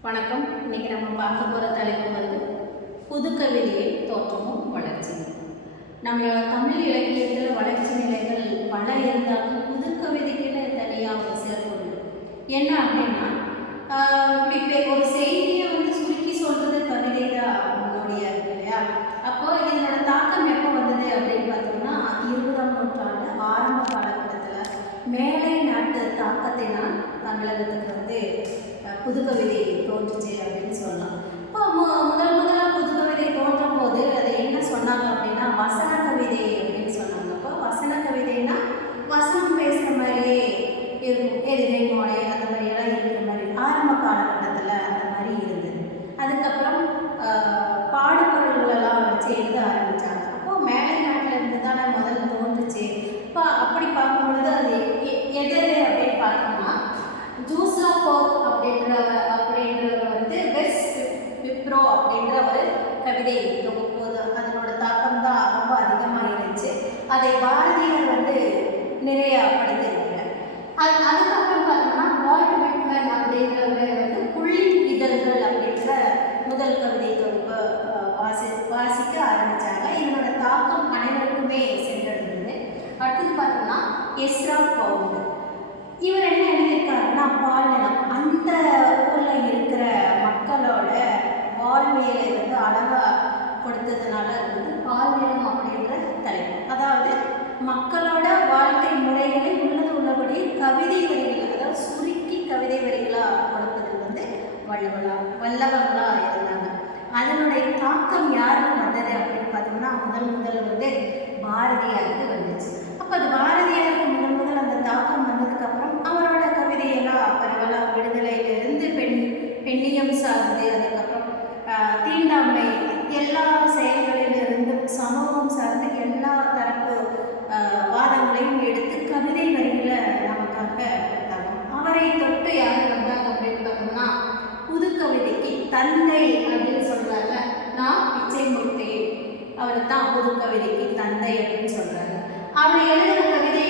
வணக்கம். இன்னைக்கு நம்ம பார்க்க போகிற தலைப்பு வந்து புதுக்கவிதையை தோற்றமும் வளர்ச்சி. நம்ம தமிழ் இலக்கியத்தில் வளர்ச்சி நிலைகள் பல இருந்தாலும் புதுக்கவிதைக்குன்னு தனியாக ஒரு சிறப்பு என்ன அப்படின்னா இப்படி இப்படி ஒரு செய்தியை வந்து சுருக்கி சொல்றது கவிதை தான் முன்னோடியாக இருக்கு இல்லையா அப்போ இதனோட தாக்கம் எப்போ வந்தது அப்படின்னு பார்த்தோம்னா இருபதாம் நூற்றாண்டு ஆரம்ப காலகட்டத்தில் மேலை நாட்டு தாக்கத்தினால் தமிழகத்துக்கு வந்து புதுக்கவிதை தோன்றுச்சு அப்படின்னு சொல்லலாம். இப்போ மு- முதல் முதலாக புதுக்கவிதை தோன்றும் போது அதை என்ன சொன்னாங்க அப்படின்னா வசன கவிதை அப்படின்னு சொன்னாங்க. அப்போ வசன கவிதைனா வசனம் பேசுகிற மாதிரியே இருக்கும். எதிரை மோளை அந்த மாதிரியெல்லாம் இருக்கிற மாதிரி ஆரம்ப காலகட்டத்தில் அந்த மாதிரி இருந்தது. அதுக்கப்புறம் ஆஹ், பாடுபொருள்களெல்லாம் வச்சு எழுத ஆரம்பித்தாங்க அப்போது மேலை நாட்டில் இருந்து தானே முதல்ல தோன்றுச்சு. இப்போ அப்படி பார்க்கும்போது அது எ- எது எது அப்படின்னு பார்த்தோம்னா ஜூஸ்லா போக் அப்படின்ற அப்படின்றவர் வந்து வெஸ்ட் விப்ரோ அப்படின்ற ஒரு கவிதை தொகுப்போது அதனோட தாக்கம் தான் ரொம்ப அதிகமாக இருந்துச்சு அதை பாரதியார் வந்து நிறைய படித்திருக்கிறார். அது அதுக்கப்புறம் பார்த்தோம்னா வால்ட் விட்மன் அப்படின்றவர் வந்து புள்ளி இதழ்கள் அப்படின்ற முதல் கவிதை தொகுப்பு வாசி வாசிக்க ஆரம்பித்தாங்க இதனோட தாக்கம் அனைவருக்குமே சென்றடைந்தது. அடுத்தது பார்த்தோம்னா எஸ்ரா பவுண்டு இவர் என்ன எழுதியிருக்காருன்னா பாலினம் அந்த ஊரில் இருக்கிற மக்களோட வாழ்வியலை வந்து அழகாக கொடுத்ததுனால அது வந்து பால்நிலம் அப்படின்ற தலைப்பு. அதாவது மக்களோட வாழ்க்கை முறைகளை உள்ளது உள்ளபடி கவிதை வரிகள் அதாவது சுருக்கி கவிதை வரிகளாக கொடுத்தது வந்து வள்ளுவலா வல்லவர்களாக இருந்தாங்க. அதனுடைய தாக்கம் யாருக்கு வந்தது அப்படின்னு பார்த்தோம்னா முதல் முதல் வந்து பாரதியாருக்கு வந்துச்சு. அப்போ அது பாரதியாருக்கு முதல் முதல் அந்த தாக்கம் வந்ததுக்கப்புறம் அவரோட கவிதையெல்லாம் பரவலாக விடுதலையிலிருந்து பெண் பெண்ணியம் சார்ந்து அது தீண்டாமை எல்லா செயல்களிலிருந்தும் சமூகம் சார்ந்து எல்லா தரப்பு வாதங்களையும் எடுத்து கவிதை வரிகளை நமக்காக கொடுத்தாங்க. அவரை தொட்டு யார் வந்தாங்க அப்படின்னு பார்த்தோம்னா புது கவிதைக்கு தந்தை அப்படின்னு சொல்றாங்க. நான் பிச்சைமூர்த்தி அவர் தான் புது கவிதைக்கு தந்தை அப்படின்னு சொல்கிறாங்க அவர் எழுதுகிற கவிதை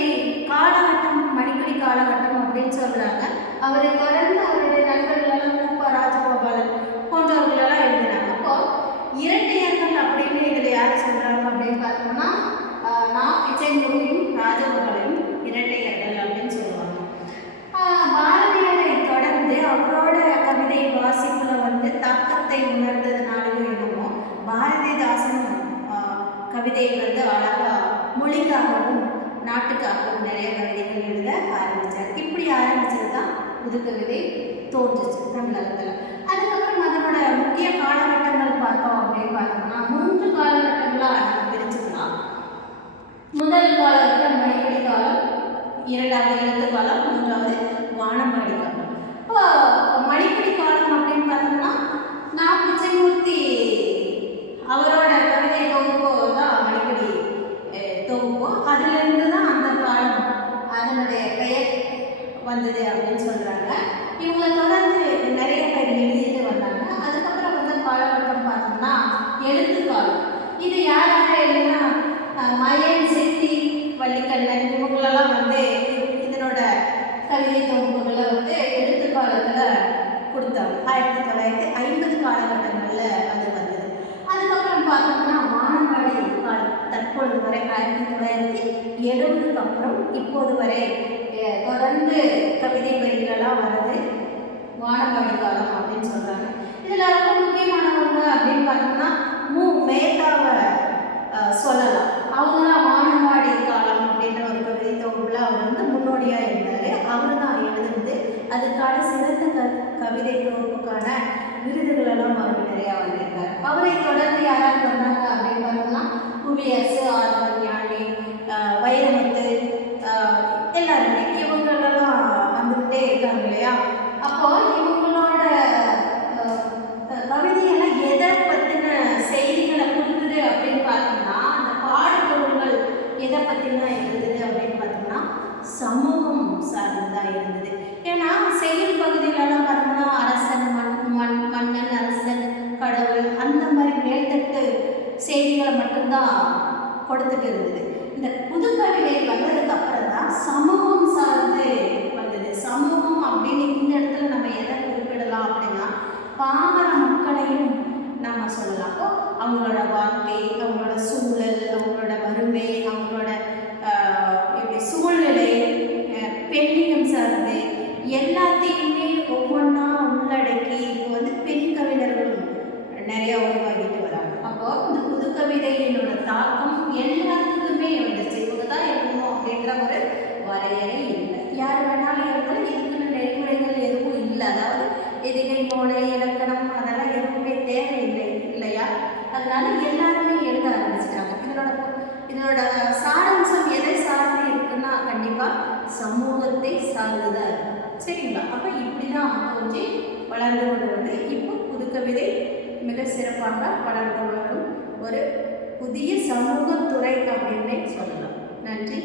காலகட்டம் மணிக்கடி காலகட்டம் அப்படின்னு சொல்றாங்க. அவரை தொடர்ந்து அவருடைய நண்பர்களெல்லாம் கூப்பா ராஜகோபாலன் போன்றவர்களெல்லாம் எழுதினாங்க அப்போ இரட்டையர்கள் அப்படின்னு இதில் யார் சொல்றாங்க அப்படின்னு பார்த்தோம்னா நான் நான் பிச்சைமூர்த்தியும் இரட்டை இரட்டையர்கள் அப்படின்னு சொல்லுவாங்க. பாரதியரை பாரதியாரை தொடர்ந்து அவரோட கவிதை வாசிப்புல வந்து தாக்கத்தை உணர்ந்ததுனாலையும் என்னமோ பாரதிதாசன் கவிதை கவிதையை வந்து அழகா மொழிக்காகவும் நாட்டுக்காகவும் நிறைய கவிதைகள் எழுத ஆரம்பித்தார் இப்படி ஆரம்பிச்சது தான் புது கவிதை தோன்றுச்சு தமிழகத்தில். அதுக்கப்புறம் அதனோட முக்கிய காலகட்டங்கள் பார்த்தோம் அப்படின்னு பார்த்தோம்னா மூன்று காலகட்டங்களாக நம்ம பிரிச்சுக்கலாம் முதல் காலகட்டம் மணிப்படி காலம் இரண்டாவது எழுத்து காலம் மூன்றாவது வானமாடி காலம் இப்போ மணிப்படி காலம் அப்படின்னு பார்த்தோம்னா நான் பிச்சைமூர்த்தி அவரோட கவிதை தொகுப்பு தான் மணிப்படி அஹ், தொகுப்பு தான் அந்த காலம் அதனுடைய பெயர் வந்தது அப்படின்னு சொல்கிறாங்க இவங்களை தொடர்ந்து நிறைய பேர் எழுதிட்டு வந்தாங்க. அதுக்கப்புறம் வந்து காலகட்டம் பார்த்தோம்னா எழுத்து காலம். இது யார் யார் எழுதுனா மயன் செட்டி வள்ளிக்கண்ணன் இவங்களெல்லாம் வந்து கவிதை தொகுப்புகளை வந்து எழுத்து காலத்தில் கொடுத்தாங்க. ஆயிரத்தி தொள்ளாயிரத்தி ஐம்பது காலகட்டங்களில் அது வந்தது. அதுக்கப்புறம் பார்த்தோம்னா வானம்பாடி காலம் தற்பொழுது வரை ஆயிரத்தி தொள்ளாயிரத்தி எழுபதுக்கு அப்புறம் இப்போது வரை தொடர்ந்து கவிதை வரிகளெல்லாம் வருது வானம்பாடி காலம் அப்படின்னு சொல்கிறாங்க இதில் ரொம்ப முக்கியமான அப்படின்னு பார்த்தோம்னா மு மேத்தாவை அஹ், சொல்லலாம் அவங்க தான் வானம்பாடி காலம் அப்படின்ற ஒரு கவிதை தொகுப்பில் அவர் வந்து முன்னோடியாக இருந்தார் அவர் தான் எழுதுனது அதுக்கான சிறந்த க கவிதை தொகுப்புக்கான விருதுகளெல்லாம் அவர் நிறையா வந்திருக்கார். அவரை தொடர்ந்து யாராவது வந்தாங்க அப்படின்னு பார்த்தோம்னா புவியரசு ஆர்வம் யாழி வைரமுத்து எல்லாருமே. இவங்களெல்லாம் வந்துக்கிட்டே இருக்காங்க இல்லையா? அப்போ இவங்களோட கவிதையெல்லாம் எதை பற்றின செய்திகளை கொடுக்குது அப்படின்னு பார்த்தோம்னா அந்த பாடப்பொருள்கள் எதை பற்றினா இருந்தது அப்படின்னு பார்த்தோம்னா சமூகம் சார்ந்ததாக இருந்தது. ஏன்னா செயல் பகுதிகளெல்லாம் பார்த்தோம்னா அரசன் மண் மண் மன்னன் அரசன் கடவுள் அந்த மாதிரி மேல்தட்டு செய்திகளை மட்டும்தான் கொடுத்துட்டு இருந்தது. இந்த புதுக்கவிதை வந்ததுக்கு அப்புறம் தான் சமூகம் சார்ந்து வந்தது. சமூகம் அப்படின்னு இந்த இடத்துல நம்ம அதனால எல்லாருமே எழுத ஆரம்பிச்சிட்டாங்க. இதனோட இதனோட சாரம்சம் எதை சார்ந்து இருக்குன்னா கண்டிப்பாக சமூகத்தை சார்ந்துதான் சரிங்களா? அப்போ இப்படி தான் தோன்றி வளர்ந்து கொண்டு வந்து இப்போ புது கவிதை மிக சிறப்பாக வளர்ந்து வரும் ஒரு புதிய சமூகத்துறை அப்படின்னு சொல்லலாம். நன்றி.